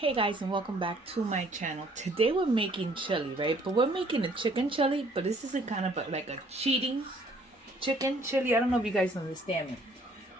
Hey guys, and welcome back to my channel. Today we're making chili, right? But we're making a chicken chili, but this is a kind of like a cheating chicken chili. I don't know if you guys understand me,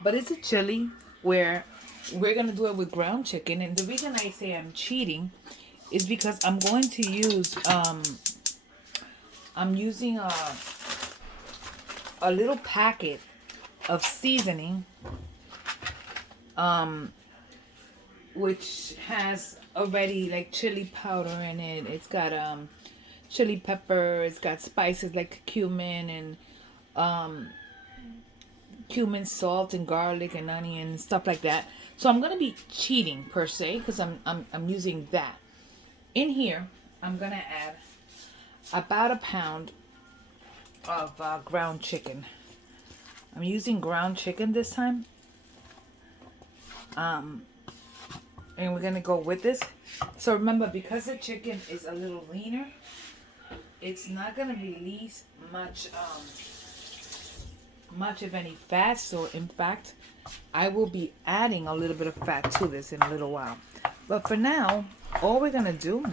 but it's a chili where we're gonna do it with ground chicken. And the reason I say I'm cheating is because I'm going to use I'm using a little packet of seasoning which has already like chili powder in it. It's got chili pepper, it's got spices like cumin and cumin, salt and garlic and onion and stuff like that. So I'm gonna be cheating per se because I'm using that. In here I'm gonna add about a pound of ground chicken. I'm using ground chicken this time. And we're gonna go with this. So remember, because the chicken is a little leaner, it's not gonna release much of any fat. So in fact, I will be adding a little bit of fat to this in a little while. But for now, all we're gonna do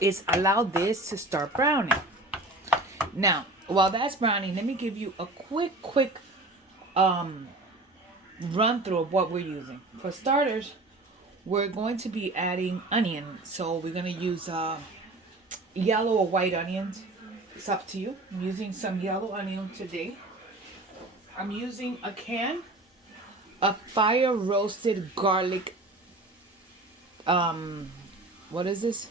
is allow this to start browning. Now, while that's browning, let me give you a quick run through of what we're using. For starters, we're going to be adding onion. So we're going to use yellow or white onions. It's up to you. I'm using some yellow onion today. I'm using a can of fire roasted garlic. What is this?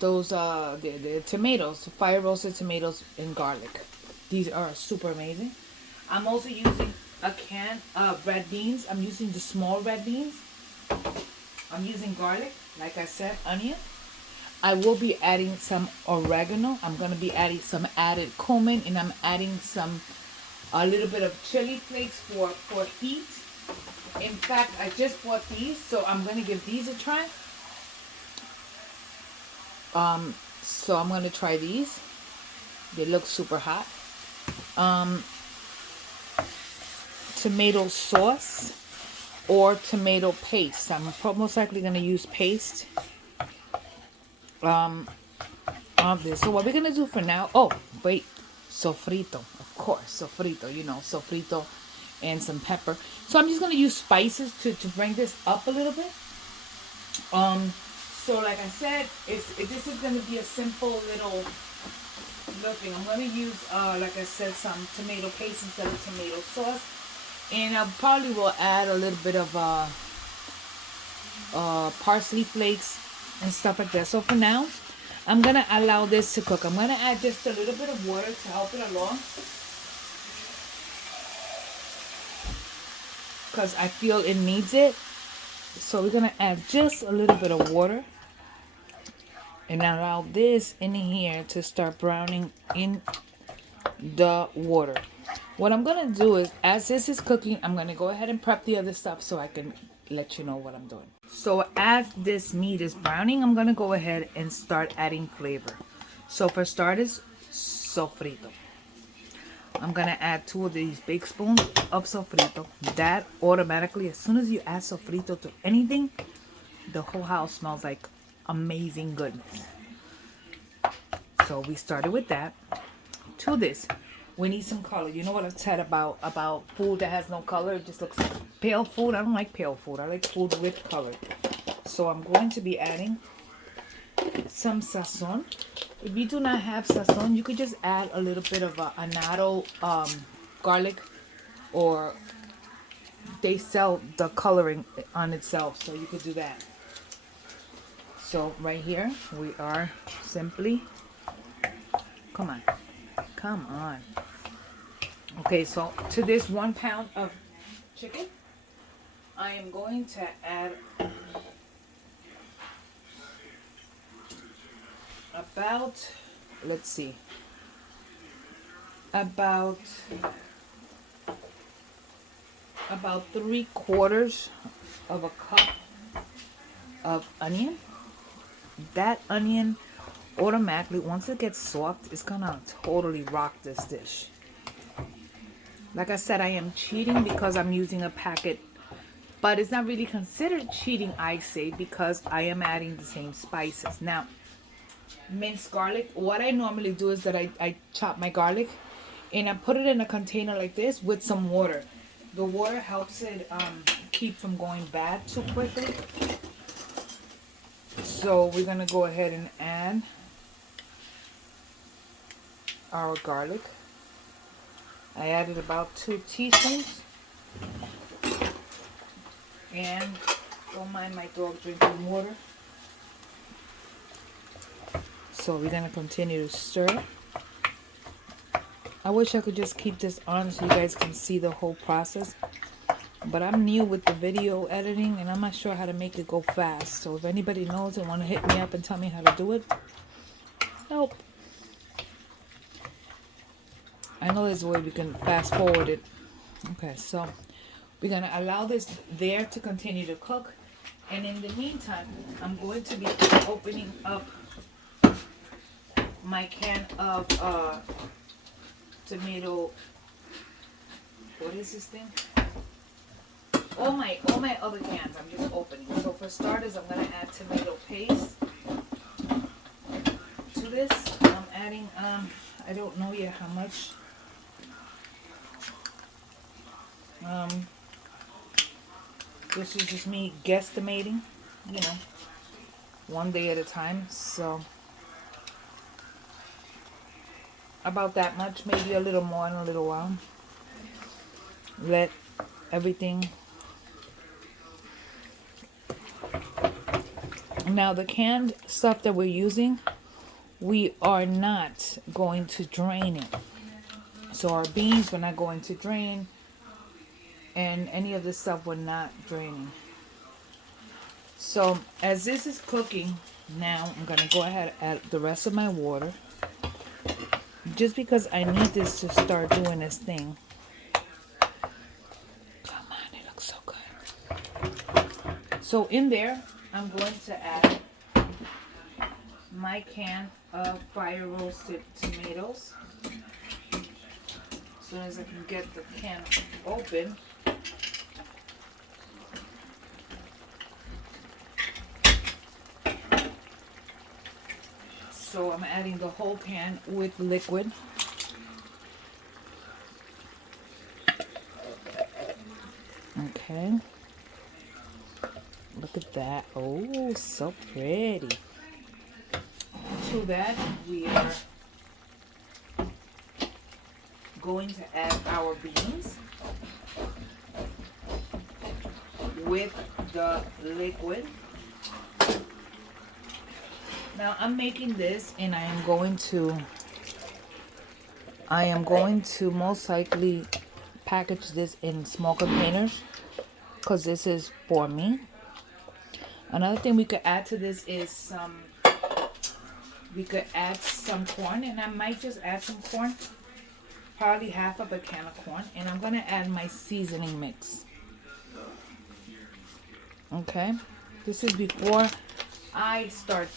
Those the tomatoes, fire roasted tomatoes and garlic. These are super amazing. I'm also using a can of red beans. I'm using the small red beans. I'm using garlic, like I said, onion. I will be adding some oregano. I'm going to be adding some added cumin, and I'm adding a little bit of chili flakes for heat. In fact, I just bought these, so I'm going to give these a try. So I'm going to try these. They look super hot. Tomato sauce or tomato paste. I'm most likely going to use paste on this. So what we're going to do for now, oh wait, sofrito, of course, sofrito, sofrito and some pepper. So I'm just going to use spices to bring this up a little bit. So like I said, this is going to be a simple little thing. I'm going to use, like I said, some tomato paste instead of tomato sauce. And I probably will add a little bit of parsley flakes and stuff like that. So for now, I'm going to allow this to cook. I'm going to add just a little bit of water to help it along, because I feel it needs it. So we're going to add just a little bit of water and allow this in here to start browning in the water. What I'm going to do is, as this is cooking, I'm going to go ahead and prep the other stuff so I can let you know what I'm doing. So as this meat is browning, I'm going to go ahead and start adding flavor. So for starters, sofrito. I'm going to add 2 of these big spoons of sofrito. That automatically, as soon as you add sofrito to anything, the whole house smells like amazing goodness. So we started with that. To this, we need some color. You know what I've said about food that has no color? It just looks like pale food. I don't like pale food. I like food with color. So I'm going to be adding some sazon. If you do not have sazon, you could just add a little bit of annatto garlic, or they sell the coloring on itself, so you could do that. So right here we are simply, come on. Okay, so to this 1 pound of chicken, I am going to add about, let's see, about 3/4 of a cup of onion. That onion automatically, once it gets soft, it's gonna totally rock this dish. Like I said, I am cheating because I'm using a packet But it's not really considered cheating, I say, because I am adding the same spices. Now, minced garlic, what I normally do is that I chop my garlic and I put it in a container like this with some water. The water helps it keep from going bad too quickly. So we're going to go ahead and add our garlic. I added about 2 teaspoons. And don't mind my dog drinking water. So we're going to continue to stir. I wish I could just keep this on so you guys can see the whole process. But I'm new with the video editing and I'm not sure how to make it go fast. So if anybody knows and want to hit me up and tell me how to do it, help. I know there's a way we can fast forward it. Okay, so we're going to allow this there to continue to cook. And in the meantime, I'm going to be opening up my can of tomato. What is this thing? All my other cans I'm just opening. So for starters, I'm going to add tomato paste to this. I'm adding, I don't know yet how much. This is just me guesstimating, you know, one day at a time. So about that much, maybe a little more in a little while. Let everything. Now the canned stuff that we're using, we are not going to drain it. So our beans we're not going to drain, and any of this stuff we're not draining. So as this is cooking, now I'm going to go ahead and add the rest of my water. Just because I need this to start doing this thing. Come on, it looks so good. So in there, I'm going to add my can of fire roasted tomatoes. As soon as I can get the can open. So I'm adding the whole pan with liquid. Okay. Look at that. Oh, so pretty. To that, we are going to add our beans with the liquid. Now I'm making this and I am going to most likely package this in small containers because this is for me. Another thing we could add to this is we could add some corn, and I might just add some corn, probably half of a can of corn, and I'm going to add my seasoning mix. Okay, this is before I start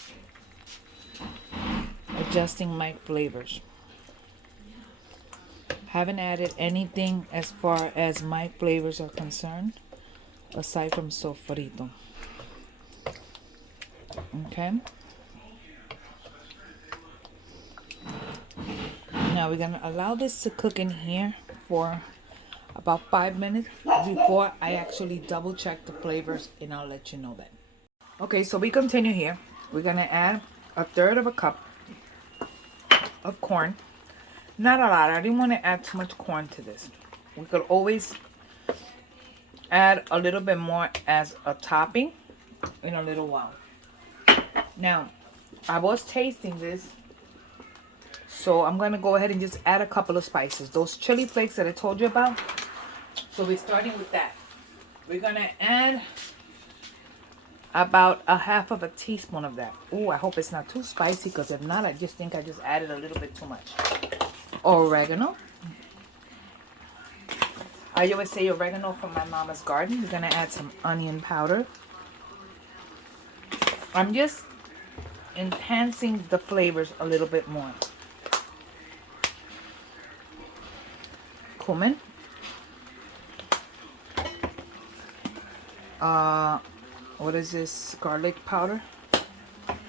adjusting my flavors. Haven't added anything as far as my flavors are concerned aside from sofrito. Okay, now we're gonna allow this to cook in here for about 5 minutes before I actually double check the flavors, and I'll let you know that. Okay, so we continue here. We're gonna add 1/3 cup of corn. Not a lot. I didn't want to add too much corn to this. We could always add a little bit more as a topping in a little while. Now, I was tasting this, so I'm going to go ahead and just add a couple of spices. Those chili flakes that I told you about. So we're starting with that. We're going to add about 1/2 teaspoon of that. Oh, I hope it's not too spicy, because if not, I just think I just added a little bit too much. Oregano. I always say oregano from my mama's garden. We're going to add some onion powder. I'm just enhancing the flavors a little bit more. Cumin. what is this? Garlic powder.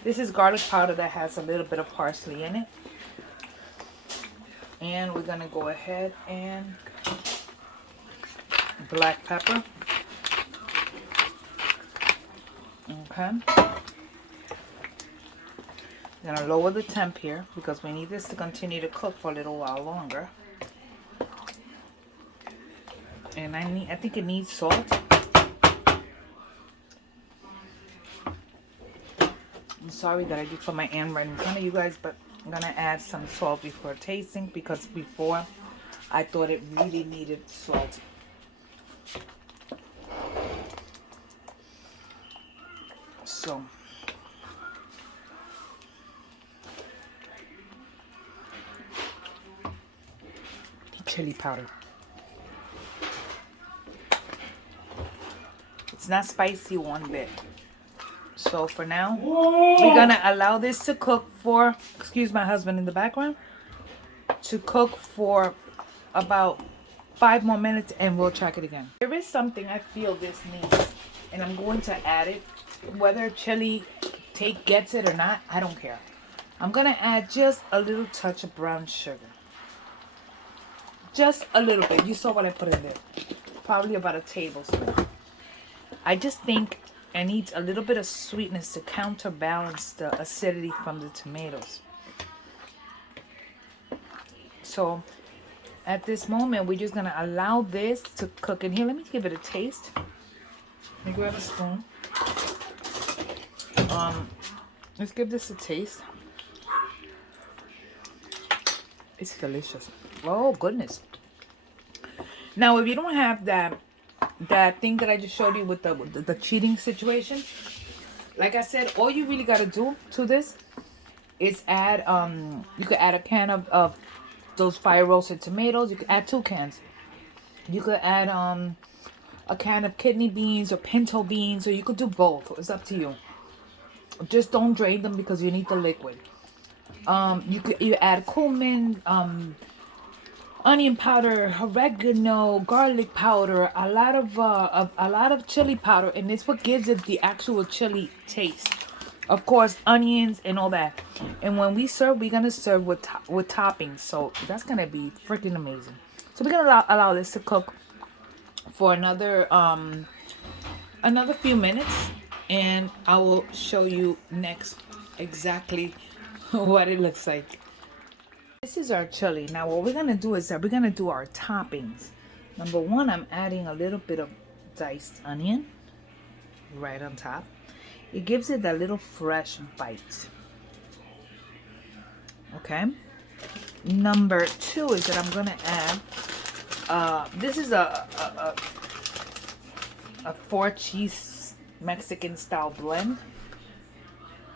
This is garlic powder that has a little bit of parsley in it. And we're gonna go ahead and black pepper. Okay. I'm gonna lower the temp here because we need this to continue to cook for a little while longer. And I think it needs salt. I'm sorry that I just put my hand right in front of you guys, but I'm gonna add some salt before tasting because before I thought it really needed salt. So chili powder. It's not spicy one bit. So for now, we're gonna allow this to cook for, excuse my husband in the background, to cook for about 5 more minutes and we'll check it again. There is something I feel this needs and I'm going to add it. Whether chili gets it or not, I don't care. I'm gonna add just a little touch of brown sugar. Just a little bit. You saw what I put in there. Probably about a tablespoon. I just think I need a little bit of sweetness to counterbalance the acidity from the tomatoes. So at this moment, we're just going to allow this to cook. And here, let me give it a taste. Let me grab a spoon. Let's give this a taste. It's delicious. Oh, goodness. Now, if you don't have that thing that I just showed you with the cheating situation, like I said, all you really got to do to this is add, you could add a can of those fire roasted tomatoes. You could add 2 cans. You could add a can of kidney beans or pinto beans, or you could do both. It's up to you. Just don't drain them because you need the liquid. You add cumin, onion powder, oregano, garlic powder, a lot of chili powder, and it's what gives it the actual chili taste. Of course, onions and all that. And when we serve, we're gonna serve with toppings, so that's gonna be freaking amazing. So we're gonna allow this to cook for another few minutes, and I will show you next exactly what it looks like. This is our chili. Now what we're going to do is that we're going to do our toppings. Number 1, I'm adding a little bit of diced onion right on top. It gives it that little fresh bite. Okay. Number 2 is that I'm going to add, this is a 4-cheese Mexican style blend.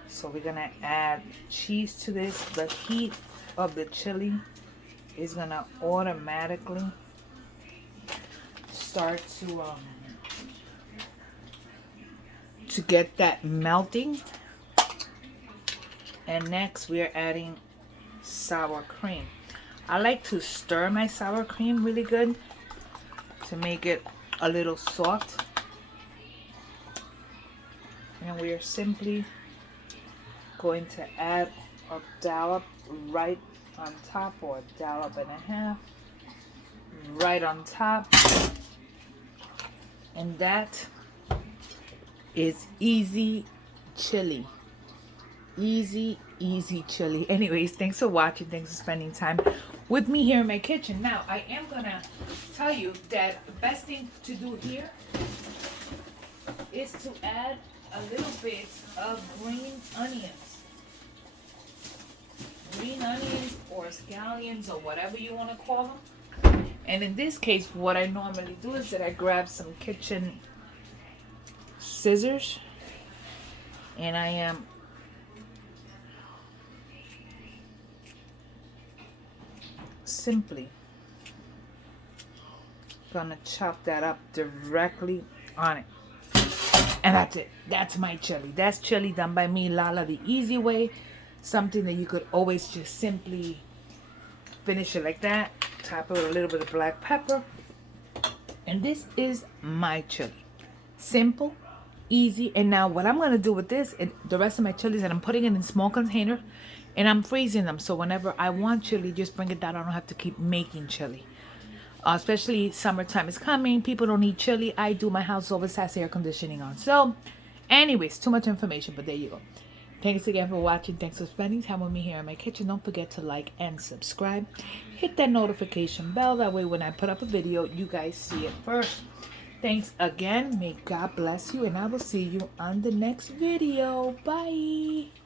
So we're going to add cheese to this. The heat of the chili is gonna automatically start to get that melting. And next we are adding sour cream. I like to stir my sour cream really good to make it a little soft. And we are simply going to add a dollop right on top, or a dollop and a half right on top, and that is easy chili. Easy chili. Anyways, thanks for watching. Thanks for spending time with me here in my kitchen. Now I am gonna tell you that the best thing to do here is to add a little bit of green onions. Green onions or scallions or whatever you want to call them. And in this case, what I normally do is that I grab some kitchen scissors and I am simply gonna chop that up directly on it. And that's it. That's my chili. That's chili done by me, Lala, the easy way. Something that you could always just simply finish it like that. Top it with a little bit of black pepper. And this is my chili. Simple, easy. And now what I'm going to do with this, the rest of my chilies, and I'm putting it in small container and I'm freezing them. So whenever I want chili, just bring it down. I don't have to keep making chili. Especially summertime is coming. People don't eat chili. I do. My house always has air conditioning on. So anyways, too much information, but there you go. Thanks again for watching. Thanks for spending time with me here in my kitchen. Don't forget to like and subscribe. Hit that notification bell. That way when I put up a video, you guys see it first. Thanks again. May God bless you. And I will see you on the next video. Bye.